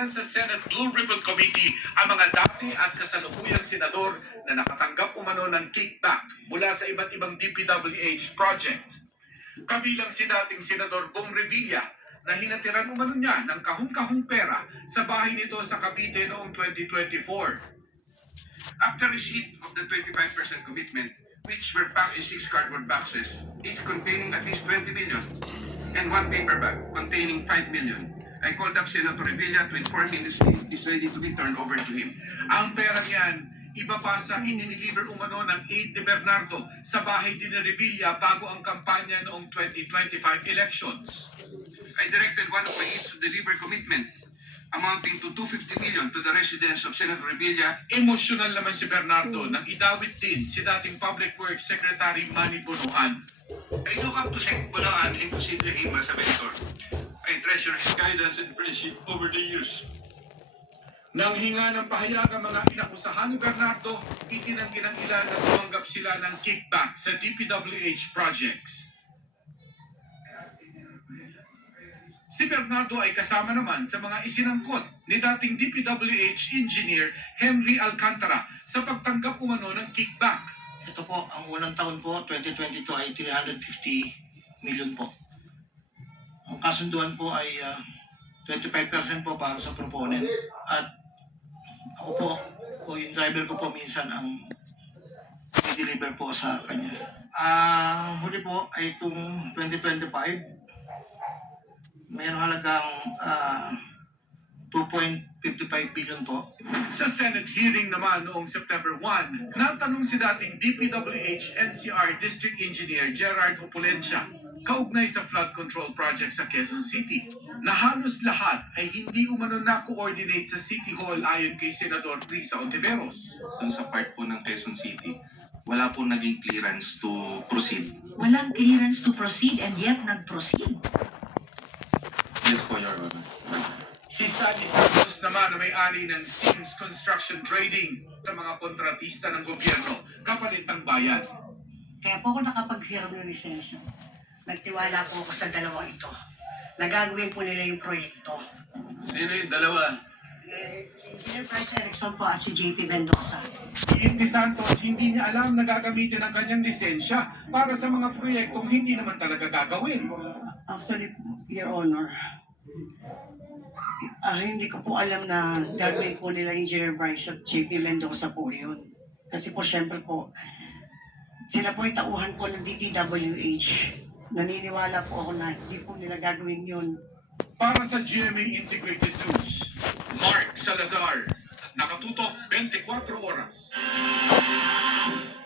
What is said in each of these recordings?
Pinag-aralan sa Senate Blue Ribbon Committee ang mga dati at kasalukuyang senador na nakatanggap umano ng kickback mula sa iba't ibang DPWH project. Kabilang si dating Senador Bong Revilla na hinatiran umano niya ng kahong-kahong pera sa bahay nito sa Cavite noong 2024. After receipt of the 25% commitment, which were packed in 6 cardboard boxes, each containing at least 20 million, and 1 paper bag containing 5 million, I called up Senator Revilla to inform him this is ready to be turned over to him. Ang pera niyan, iba pa sa inideliver umano ng aide ni Bernardo sa bahay din ni Revilla bago ang kampanya noong 2025 elections. I directed one of my aides to deliver commitment amounting to 250 million to the residence of Senator Revilla. Emosyonal naman si Bernardo nang idawit din si dating Public Works Secretary Manny Bonoan. I look up to Sec. Bonoan and consider him as a mentor. I treasure his guidance and friendship over the years. Nang hinga ng pahayag ang mga inakusahan ni Bernardo, itinanggi ng ilan na tumanggap sila ng kickback sa DPWH projects. Si Bernardo ay kasama naman sa mga isinangkot ni dating DPWH engineer Henry Alcantara sa pagtanggap umano ng kickback. Ito po, ang unang taon po, 2022 ay 350 million po. Ang kasunduan po ay 25% po para sa proponent. At ako po, o yung driver ko po minsan ang i-deliver po sa kanya. Huli po ay itong 2025, mayroong halagang 2.55 billion po. Sa Senate hearing naman noong September 1, natanong si dating DPWH NCR District Engineer Gerard Opulencia kaugnay sa flood control project sa Quezon City, na halos lahat ay hindi umano na-coordinate sa City Hall ayon kay Senador Risa Ontiveros. Dun sa part po ng Quezon City, wala po naging clearance to proceed. Walang clearance to proceed and yet nag-proceed. Yes po, Your Honor. Si Sally Santos naman na may-ari ng Sims Construction Trading sa mga kontratista ng gobyerno, kapalit ng bayan. Kaya po ako nakapag-hiram ng lisensya. Nagtiwala po ako sa dalawang ito. Nagagawin po nila yung proyekto. Sino yung dalawa? Si Bryce Erickson po at si JP Mendoza. Si Inti Santos hindi niya alam na gagamitin ang kanyang lisensya para sa mga proyektong hindi naman talaga gagawin. Actually, Your Honor, hindi ko po alam na gagawin po nila Engineer Bryce at JP Mendoza po yun. Kasi po syempre po, sila po ay tauhan po ng DPWH. Naniniwala po ako na hindi po nila gagawin yun. Para sa GMA Integrated News, Mark Salazar, nakatutok 24 oras.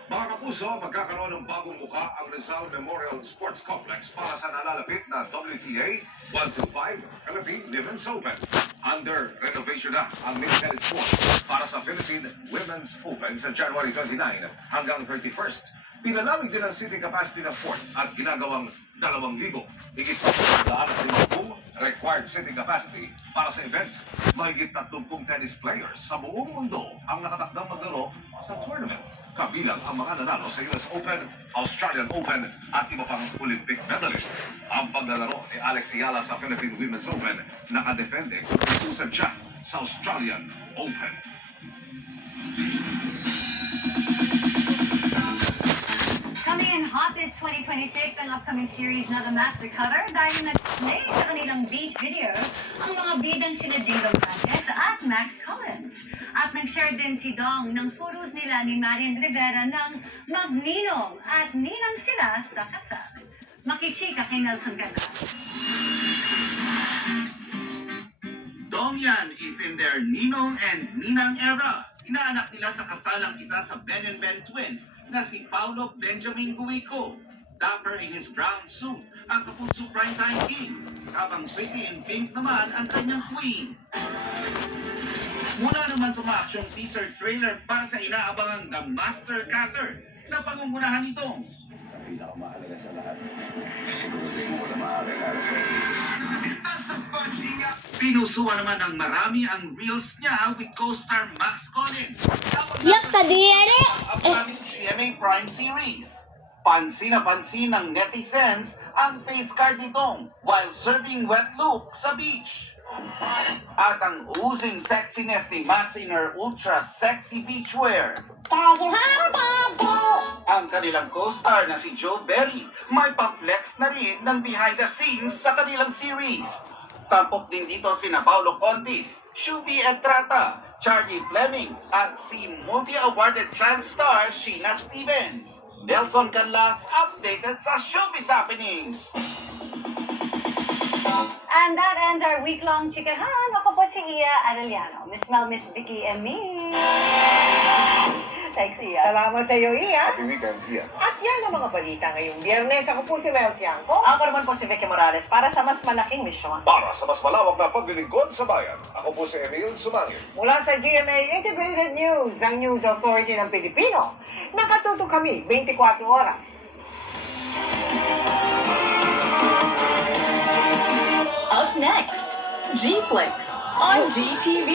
Mga kapuso, magkakaroon ng bagong mukha ang Rizal Memorial Sports Complex para sa nalalapit na WTA 125 Philippine Women's Open. Under renovation na ang main tennis court para sa Philippine Women's Open sa January 29 hanggang 31st. Pinalamig din ang seating capacity ng fort at ginagawang 2,000. Higit pa 150 required seating capacity para sa event. Mahigit 30 tennis players sa buong mundo ang nakatakdang maglaro sa tournament. Kabilang ang mga nanalo sa US Open, Australian Open at iba pang Olympic medalist. Ang paglalaro ni Alex Ayala sa Philippine Women's Open nakadepende kung itusan siya sa Australian Open. Coming in hot this 2026 ang upcoming series na The Master Cutter dahil nag-play sa kanilang beach video ang mga bidang sina Jingle Frances at Max Collins. At nag-share din si Dong ng photos nila ni Marian Rivera ng magninong at ninang sila sa kasal. Makichika kay Nelson Ganda. Dong Yan is in their Ninong and Ninang era. Inaanak nila sa kasalang isa sa Ben and Ben twins na si Paulo Benjamin Guico. Dapper in his brown suit, ang kapuso primetime king. Habang pretty in pink naman ang kanyang queen. Mula naman sa ma-action teaser trailer para sa inaabangang The Master Cutter na pangungunahan nitong Pinakamahalaga sa lahat. Siguro mo na mahalaga sa pinusuan naman ng marami ang reels niya with co-star Max Collins. Yak kadiri! Ang upcoming GMA Prime series. Pansin na pansin ng netizens ang face card nitong while serving wet look sa beach. at ang oozing sexiness ni Mats in her ultra sexy beachwear. Ang kanilang co-star na si Joe Berry may pa-flex na rin ng behind the scenes sa kanilang series. Tampok din dito sina Paulo Contis, Shubi Estrata, Charlie Fleming at si multi-awarded child star Sheena Stevens. Nelson Canlas updated sa Showbiz Happenings. And that ends our week-long chikahan. Ako po si Iya Arellano. Miss Mel, Miss Vicky, and me. Thanks, Iya. Salamat sa iyo, Iya. Happy weekend, Iya. At yan ang mga balita ngayong Biyernes. Ako po si Mel Tiangco. Ako naman po si Vicky Morales para sa mas malaking misyon. Para sa mas malawak na paglilingkod sa bayan, ako po si Emil Sumangil. Mula sa GMA Integrated News, ang News Authority ng Pilipino. Nakatuto kami 24 oras. Up next, G-Flex on GTV.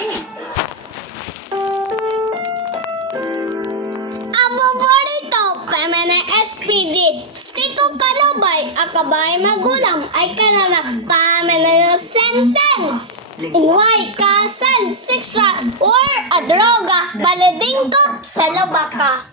Abo borito, kami na SPG. Stiko kalubay, akabay magulang, ay kanana, kami na yung sentence. Inway, kasal, sexual, or a droga, baleding ko sa lubaka.